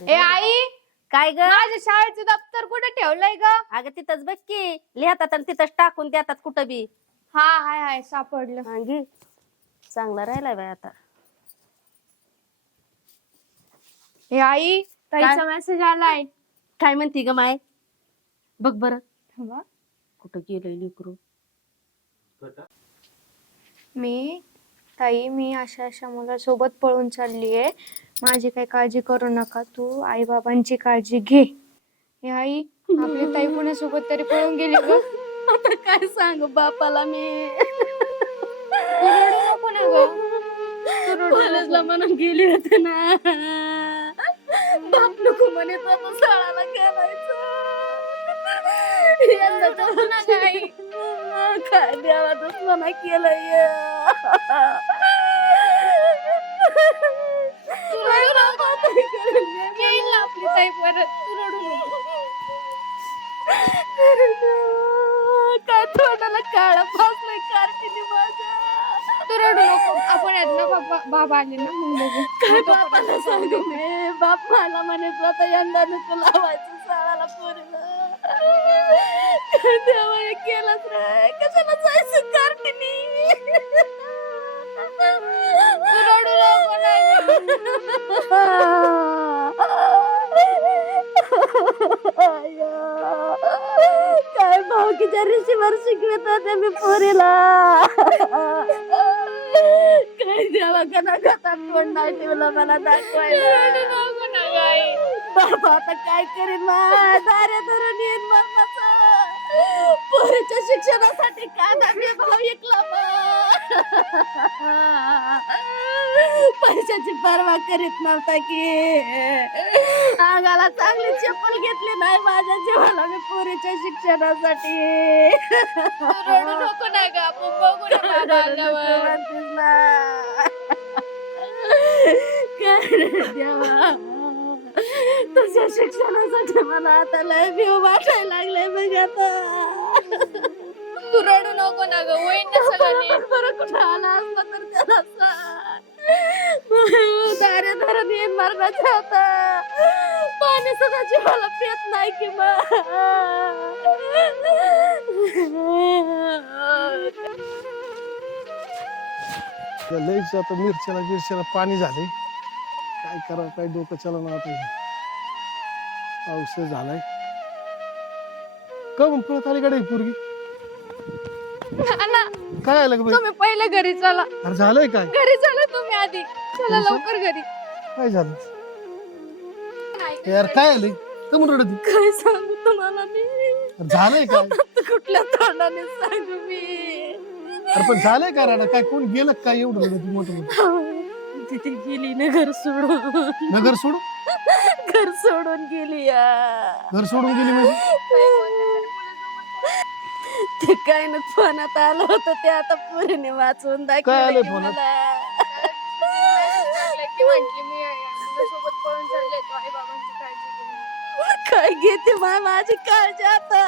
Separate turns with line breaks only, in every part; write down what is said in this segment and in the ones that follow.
ए आई!
काय ग?
माझ्या शाळेचं दप्तर कुठे ठेवलंय ग?
अगं तिथंच बघ की. लिहतात आणि तिथंच टाकून देतात कुठं बी.
हा हाय हाय सापडलं.
हा, घे. चांगला राहिलाय बाय आता.
ए आई ताईचा मेसेज आलाय.
काय म्हणती ग माय? बघ बर.
थांबा.
कुठं गेलंय लेकरू?
मी ताई मी अशा अशा मुलासोबत पळून चालली आहे माझी काही काळजी करू नका तू. आई बाबांची काळजी घे. ए आई आपली ताई कोणासोबत तरी पळून गेली ग?
आता काय सांग बापाला मी? कॉलेजला. म्हणून गेली होते ना. बाप नको म्हणे तो शाळाला
आई.
काय देवा दुश्मना केलंय.
येईल ना आपली ताई परत. तू रडू नको
काय तोंडाला काळा फासलाय कार्टीने माझ्या
तू रडू नको. आपण आहेत ना बाबा बाबा आले ना मग बघू.
काय बापाला सांगू मी? बाप मला म्हणे तू आता यंदा नको लावायचं शाळाला पोरीला काय देवा हे केलंच रे कशाला जायचं कार्टीने
रडू नको नाही.
काय भावकीच्या ऋषीवर शिकवत होते मी पोरीला? काय देवा कना कथा तोंड नाही ठेवलं मला दाखवायला?
नको
बाबा आता काय करीन? मा मरणाचं पोरीच्या शिक्षणासाठी कांदा मी भाव पैशाची पर्वा करीत नव्हता की. अंगाला चांगली चप्पल घेतली नाही माझ्या जीवाला मी पोरीच्या शिक्षणासाठी.
रडू नको ना ग आपण बघू ना बाबा आल्यावर.
म्हणतेस ना. काय रे देवा. तुझ्या शिक्षणासाठी मला आता लय भीव वाटायला लागले बघ आता.
तू रडू नको ना ग होईन ना सगळं नीट.
बरं कुठं आला असता तर त्याला सांग. दारे धरून येईन मरणाच्या आता पाणी सुद्धा जीवाला पेत नाही की मग
त्या लईच आता मिरच्याला गिरच्याला पाणी झालंय काय करावं काय डोकं चला आता हे. पाऊस झालाय का मग पळत आली गाडी पोरगी.
नाना,
काय आलं बाई?
तुम्ही पहिले घरी चला.
अरे झालंय काय?
घरी चला तुम्ही आधी. चला? लवकर घरी.
काय झालं? यार काय आलंय? कमून रडत आहे?
काय सांगू तुम्हाला मी?
अरे झालंय काय?
आता कुठल्या तोंडाने सांगू मी?
अरे पण झालंय काय राडा? काय कोण गेलं का काय एवढं रडत मोठं मोठं?
तिथे गेली ना घर सोडून.
नगर सोडून?
घर सोडून गेली या.
घर सोडून गेली म्हणजे?
ते काय ना फोनात आलं होतं ते आता पुरीने वाचून
काय
दाखवलं की
फोनात?
मला.
ती म्हटली मी मुलासोबत पळून चालले तो आई बाबांची काळजी घे
काय घेते मा माझी काळजी आता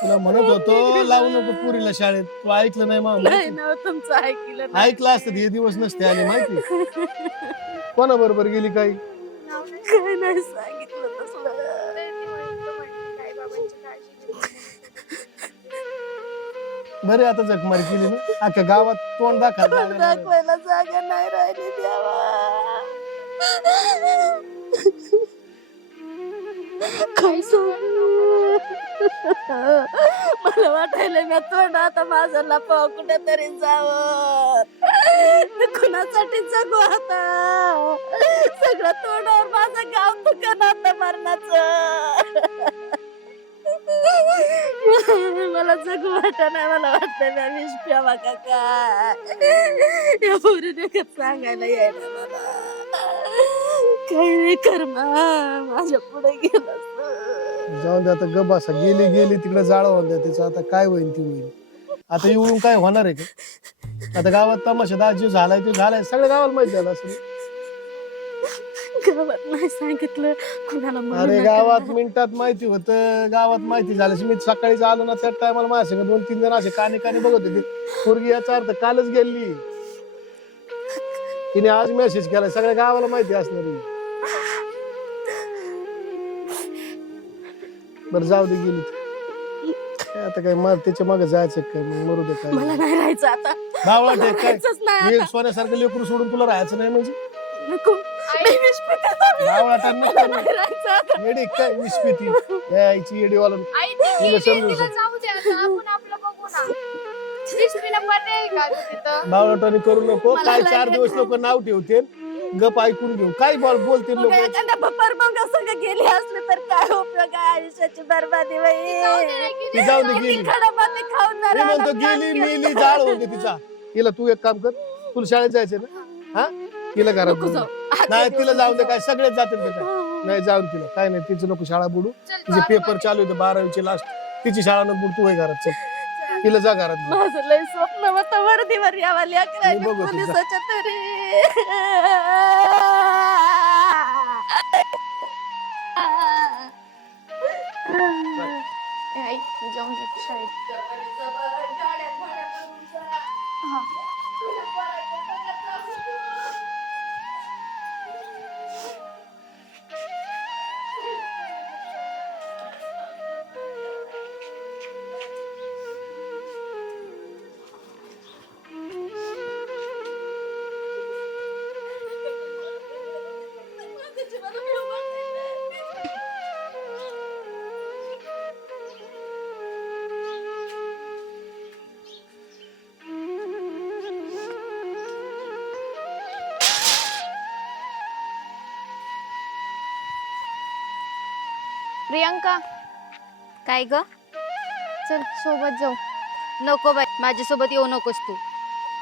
तुला म्हणत होतो लावू नको पुरीला शाळेत तू ऐकलं नाही मग
नाही ना तुमचं ऐकलं नाही.
ऐकलं असतं हे दिवस नसते आले माहिती कोणा बरोबर गेली काही
काय नाही
बरे आता जखमारी केली ना. अख्ख्या गावात तोंड दाखल
तोंड दाखवायला जागा नाही राहिली देवा. काय सांगू? मला वाटायला मी तोंड आता माझं लपाव कुठे तरी जावं कुणासाठी जगू आता? सगळं तोंडावर माझं गाव दुकान आता मरणाचं. मला जगू वाटत नाही मला वाटतं मी विष प्यावा का या पोरीने का सांगायला यायला मला? काही नाही कर्मा माझ्या पुढे गेलं
जाऊन दे आता गबासा गेली गेली तिकडे होऊन द्या त्याचं आता काय होईल ती होईल आता येऊन काय होणार आहे का? आता गावात तमाशा दाजी झालाय ते झालाय. सगळ्या गावाला माहिती झालं असं
गावात नाही सांगितलं कुणाला म्हणू
अरे
नका.
गावात मिनिटात माहिती होत गावात माहिती झालं. मी सकाळीच आलो ना त्या टायमाला माझ्या दोन तीन जण असे काने काने बघत होते. पोरगी याचा अर्थ कालच गेली. तिने आज मेसेज केलाय सगळ्या गावाला माहिती असणार. आहे. बरं जाऊ दे गेली. काय आता काय मग त्याच्यामागे जायचं काय मग मरू दे काय?
मला नाही राहायचं आता.
भावळा
मला
काय?
राहायचंच नाही आता.
सोन्यासारखं लेकरू सोडून तुला राहायचं नाही म्हणजे?
नको. मी आता.
येडी काय विस्पिती यायची येडीवाला.
आई ती
तिला
गेली,
समजून
तिला
सांग.
जाऊ दे आता. आपण आपलं बघू ना. रिस्पीला पर्याय आहे का ग तिथं?
बावळाटाने करू नको. काय चार दिवस लोक नाव ठेवते गप ऐकून घेऊ. काय बोल बोलते लोक?
एखाद्या बप्पर मग संग गेली असले तर काय उपयोग आहे? आयुष्याची बरबादी बाई.
जाऊ दे ना की
ती जाऊ दे गेली. म्हणतो गेली. मेली जाळ होते तिचा. तिला तू एक काम कर. तुला शाळेत जायचं ना? हा? तिला घरात
नको. जाऊ.
नाही तिला जाऊ दे काय सगळेच जातील ते काय नाही जाऊन तिला काय नाही तिचं नको शाळा बुडू तिचे पेपर. चालू होते बारावीचे लास्ट तिची शाळा न बुड तू आहे घरात चल तिला जा घरात घेऊन.
माझं लय स्वप्न होतं वर्दीवर यावा लेकरांनी
मी बघू तुझं.
पोलिसाच्या तरी
ए, आई तू जाऊन शाळेत हा. प्रियंका?
काय ग?
चल सोबत जाऊ.
नको बाई माझ्यासोबत येऊ नकोस तू.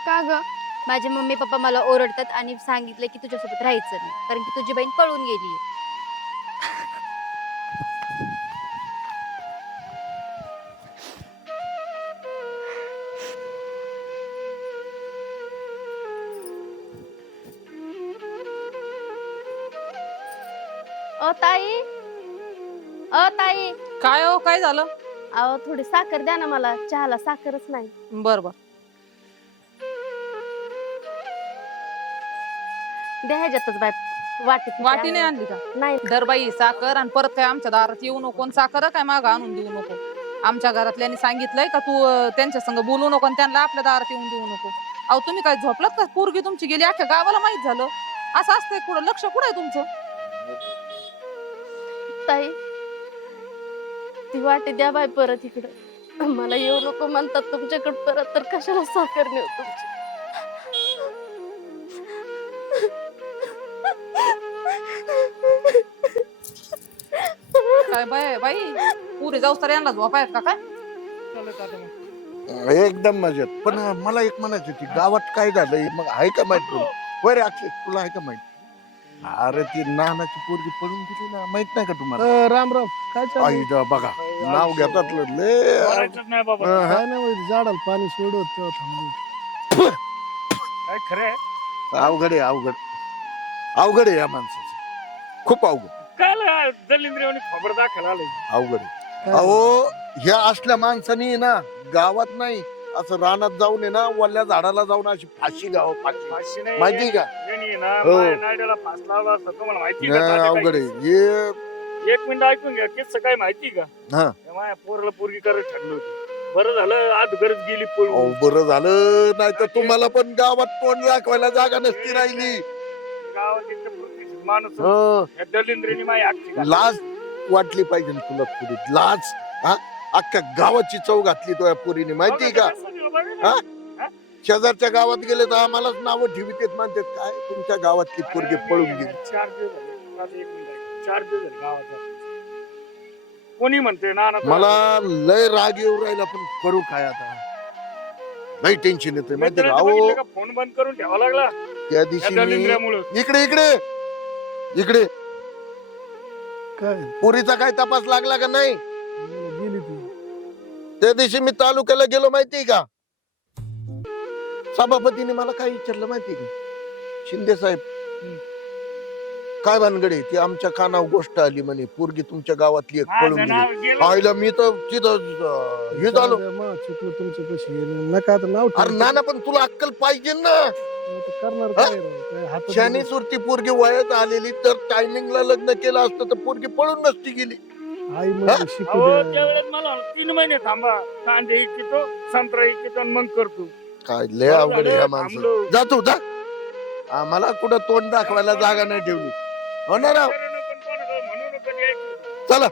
का ग?
माझे मम्मी पप्पा मला ओरडतात आणि सांगितलं की तुझ्यासोबत राहायचं नाही कारण की तुझी बहीण पळून गेली
ओ ताई ओ ताई.
काय हो काय झालं?
अहो थोडी साखर द्या ना मला. चहाला साखरच नाही.
बर बर.
द्या ह्याच्यातच बाय वाटीत
वाटी नाही आणली का?
नाही.
दरबाई साखर आणि परत काय आमच्या दारात येऊ नको आणि साखर काय माग आणून देऊ नको. आमच्या घरातल्यानी सांगितलंय का तू अं, त्यांच्या संग बोलू नको आणि त्यांना आपल्या दारात येऊन देऊ नको. अहो तुम्ही काय झोपलात का? पोरगी तुमची गेली अख्ख्या गावाला माहीत झालं. असं असतंय कुठं? लक्ष कुठं आहे तुमचं?
ताई ती वाटी द्या बाय परत इकडं. मला येऊ नको म्हणतात तुमच्याकडे परत तर कशाला साखर नेऊ तुमची?
काय बाय बाई पुरी जाऊस तर यांना झोपायत का काय?
एकदम मजेत. पण मला एक म्हणायचं होती गावात काय झालंय मग आहे का माहीत तुला? होय रे अक्षय तुला आहे का माहीत? अरे ती नानाची पोरगी पडून गेली ना माहीत नाही का तुम्हाला?
राम राम काय चाललंय?
आई दा बघा. नाव घेतात लय.
बोलायचंच नाही बाबा.
अं, हा.
काय नाही माहिती झाडाला पाणी सोडत तेव्हा थांबलो
काय खरं आहे
अवघड आहे अवघड. अवघड आहे या माणसाचं. खूप अवघड.
काय खबर दाखल
अवघड आहे? अहो ह्या असल्या माणसानी ना गावात नाही असं रानात जाऊन आहे ना वल्ल्या झाडाला जाऊन अशी फाशी गाव फाशी.
फाशी नाही.
माहिती का?
यांनी ना
हो.
माया नायड्याला फास लावला असता तुम्हाला माहिती का?
नाही,
तात्या
अवघड? आहे. हे
एक मिनिट ऐकून घ्या किस्सा काय माहिती का
हा.
त्या माया पोरला पोरगी करत ठरलं होतं बरं झालं आज गरज गेली
अहो
पळून
बरं झालं नाही तर तुम्हाला पण गावात तोंड दाखवायला जागा नसती राहिली
गावात एक प्रतिष्ठित माणूस
हं.
या दलिंद्रीने माई आखी घातली.
लाज वाटली पाहिजे ना तुला पुरी लाज हा अख्ख्या गावाची चव घातली तो या पुरीने माहितीये का
कसं दिलं बघा ना.
हा? शेजारच्या गावात गेले तर आम्हालाच नावं ठेवितेत म्हणतात काय तुमच्या गावातली पोरगी पळून गेली
चार दिवस झाले एक. चार दिवस झाले गावात जातोय. कोणी म्हणते ना ना
मला लय राग येऊ राहिला पण करू काय आता? लय टेन्शन येतोय माहिती का? अहो.
का? फोन बंद करून ठेवा लागला.
त्या दिवशी मी
दलिंद्र्यामुळं
इकडे इकडे! इकडे!
काय?
पुरीचा काय तपास लागला का नाही?
गेली ती.
त्या दिवशी मी तालुक्याला गेलो माहितीये का? सभापतीने मला काय विचारलं माहितीये का? शिंदे साहेब काय भानगडे ती आमच्या कानावर गोष्ट आली म्हणे पोरगी तुमच्या गावातली एक पळून
माझं
गेली
नाव गेलं.
आईला मी तर तिथं अं, हे झालो.
मग चुकलं तुमचं कशी नका आता नाव
अरे
ठेवू.
नाना पण तुला अक्कल पाहिजे ना.
आता करणार काय राव? काय हातात
शनी सुरती पोरगी वयात आलेली तर टायमिंगला लग्न केलं असतं तर पोरगी पळून नसती गेली.
आई म्हणजे शिकू
अहो
द्या.
त्यावेळेस मला तीन महिने थांबा. कांदे इकितो संत्रा इकितो आणि मग करतो.
काय लय
बरं
अवघड आहे ह्या
झालं,
माणसं.
थांबलो.
जातो जा. आम्हाला कुठं तोंड दाखवायला जागा नाही ठेवली. हो ना राव
म्हणू नका द्यायचं.
चला